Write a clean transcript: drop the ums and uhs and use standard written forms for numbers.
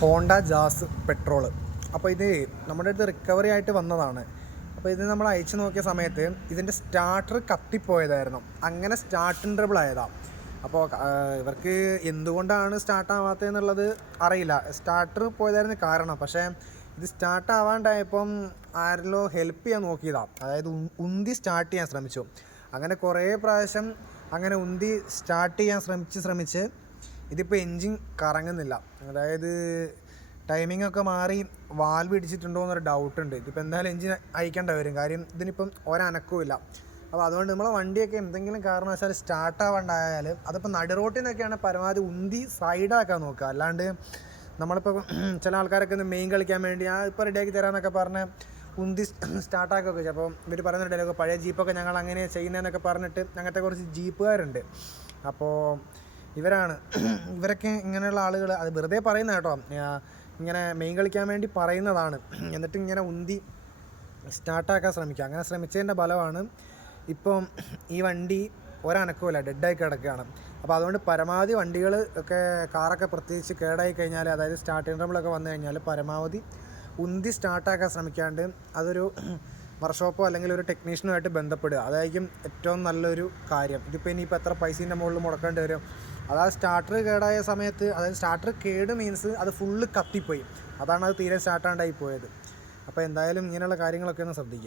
Honda jazz petrol. അപ്പോൾ ഇത് നമ്മുടെ അടുത്ത് റിക്കവറി ആയിട്ട് വന്നതാണ്. അപ്പോൾ ഇത് നമ്മൾ അയച്ചു നോക്കിയ സമയത്ത് ഇതിൻ്റെ സ്റ്റാർട്ടർ കത്തിപ്പോയതായിരുന്നു. അങ്ങനെ സ്റ്റാർട്ടിങ് ട്രബിൾ ആയതാണ്. അപ്പോൾ ഇവർക്ക് എന്തുകൊണ്ടാണ് സ്റ്റാർട്ട് ആവാത്തതെന്നുള്ളത് അറിയില്ല. സ്റ്റാർട്ടർ പോയതായിരുന്നു കാരണം. പക്ഷേ ഇത് സ്റ്റാർട്ട് ആവാണ്ടായപ്പം ആരെല്ലോ ഹെൽപ്പ് ചെയ്യാൻ നോക്കിയതാണ്. അതായത് ഉന്തി സ്റ്റാർട്ട് ചെയ്യാൻ ശ്രമിച്ചു. അങ്ങനെ കുറേ പ്രാവശ്യം അങ്ങനെ ഉന്തി സ്റ്റാർട്ട് ചെയ്യാൻ ശ്രമിച്ച് ഇതിപ്പോൾ എൻജിൻ കറങ്ങുന്നില്ല. അതായത് ടൈമിംഗ് ഒക്കെ മാറി വാൽവ് ഇടിച്ചിട്ടുണ്ടോ എന്നൊരു ഡൗട്ടുണ്ട്. ഇതിപ്പോൾ എന്തായാലും എൻജിൻ അയക്കേണ്ട വരും. കാര്യം ഇതിനിപ്പം ഒരനക്കവും ഇല്ല. അപ്പോൾ അതുകൊണ്ട് നമ്മളെ വണ്ടിയൊക്കെ എന്തെങ്കിലും കാരണവശാൽ സ്റ്റാർട്ട് ആവാണ്ടായാൽ അതിപ്പോൾ നടുറോട്ടിൽ നിന്നൊക്കെയാണ് പരമാവധി ഉന്തി സൈഡാക്കാൻ നോക്കുക. അല്ലാണ്ട് നമ്മളിപ്പോൾ ചില ആൾക്കാരൊക്കെ ഒന്ന് മെയിൻ കളിക്കാൻ വേണ്ടി ഇപ്പോൾ റെഡിയാക്കി തരാമെന്നൊക്കെ പറഞ്ഞ് ഉന്തി സ്റ്റാർട്ടാക്കുകയൊക്കെ ചെയ്യും. അപ്പോൾ ഇവർ പറയുന്ന ഡയലോഗ് പഴയ ജീപ്പൊക്കെ ഞങ്ങൾ അങ്ങനെ ചെയ്യുന്നതെന്നൊക്കെ പറഞ്ഞിട്ട് അങ്ങനത്തെ കുറച്ച് ജീപ്പുകാരുണ്ട്. അപ്പോൾ ഇവരൊക്കെ ഇങ്ങനെയുള്ള ആളുകൾ അത് വെറുതെ പറയുന്ന കേട്ടോ, ഇങ്ങനെ മെയിൻ കളിക്കാൻ വേണ്ടി പറയുന്നതാണ്. എന്നിട്ട് ഇങ്ങനെ ഉന്തി സ്റ്റാർട്ടാക്കാൻ ശ്രമിക്കുക. അങ്ങനെ ശ്രമിച്ചതിൻ്റെ ഫലമാണ് ഇപ്പം ഈ വണ്ടി ഒരനക്കമില്ല, ഡെഡായി കിടക്കുകയാണ്. അപ്പോൾ അതുകൊണ്ട് പരമാവധി വണ്ടികൾ ഒക്കെ കാറൊക്കെ പ്രത്യേകിച്ച് കേടായി കഴിഞ്ഞാൽ, അതായത് സ്റ്റാർട്ടിങ് ട്രബിളൊക്കെ വന്നു കഴിഞ്ഞാൽ പരമാവധി ഉന്തി സ്റ്റാർട്ടാക്കാൻ ശ്രമിക്കാണ്ട് അതൊരു വർക്ക്ഷോപ്പോ അല്ലെങ്കിൽ ഒരു ടെക്നീഷ്യനുമായിട്ട് ബന്ധപ്പെടുക. അതായിരിക്കും ഏറ്റവും നല്ലൊരു കാര്യം. ഇതിപ്പോൾ ഇനിയിപ്പോൾ എത്ര പൈസേൻ്റെ മുകളിൽ മുടക്കേണ്ടി വരും. അതായത് സ്റ്റാർട്ടർ കേടായ സമയത്ത്, അതായത് സ്റ്റാർട്ടർ കേട് മീൻസ് അത് ഫുള്ള് കത്തിപ്പോയി. അതാണ് അത് തീരെ സ്റ്റാർട്ടാണ്ടായി പോയത്. അപ്പോൾ എന്തായാലും ഇങ്ങനെയുള്ള കാര്യങ്ങളൊക്കെ ഒന്ന് ശ്രദ്ധിക്കുക.